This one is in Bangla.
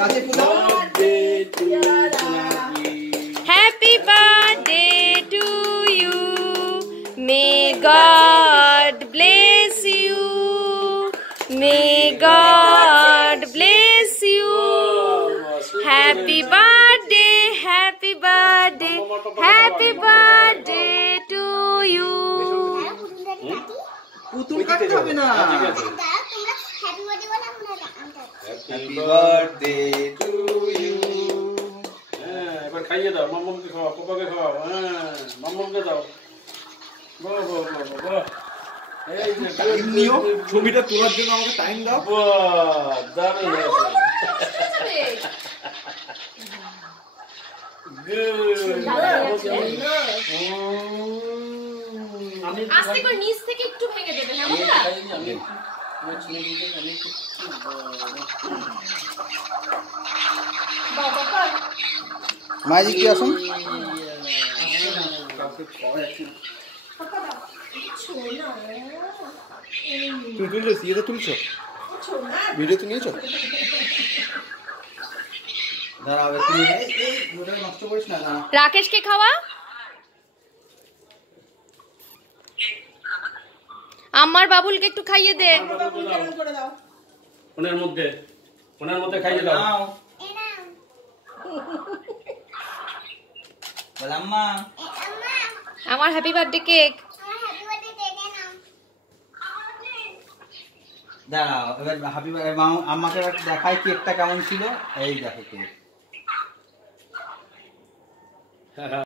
Happy birthday to you. May God bless you. May God bless you. Happy birthday, happy birthday, happy birthday to you. পুতুল কাটতে হবে না। Happy birthday to you. এবার খাইয়ে দাও, মাম্মামকে খাওয়াও, পাপাকে খাওয়াও, মাম্মামকে দাও। বাহ বাহ বাহ বাহ। এই যে এমনিও ছবিটা তোলার জন্য আমাকে টাইম দাও। বাহ, দারুণ হয়েছে। আস্তে করে নিচ থেকে একটু ভেঙে দেবেন আমরা। মাইজি কি আসুন? তুমি তুলছো? ইয়েতে তুলছো? ভিডিও তো নিয়েছো? দাঁড়াও, তুমি ওটা নষ্ট করিস না। রাকেশকে খাওয়া। আমার বাবুলকে একটু খাইয়ে দে। ফোনের মধ্যে খাইয়ে দাও। আমার হ্যাপি বার্থডে কেক। দাঁড়াও, এবার হ্যাপি বার্থডে আমাকে দেখাই কেকটা কেমন ছিল। এই দেখো কেক।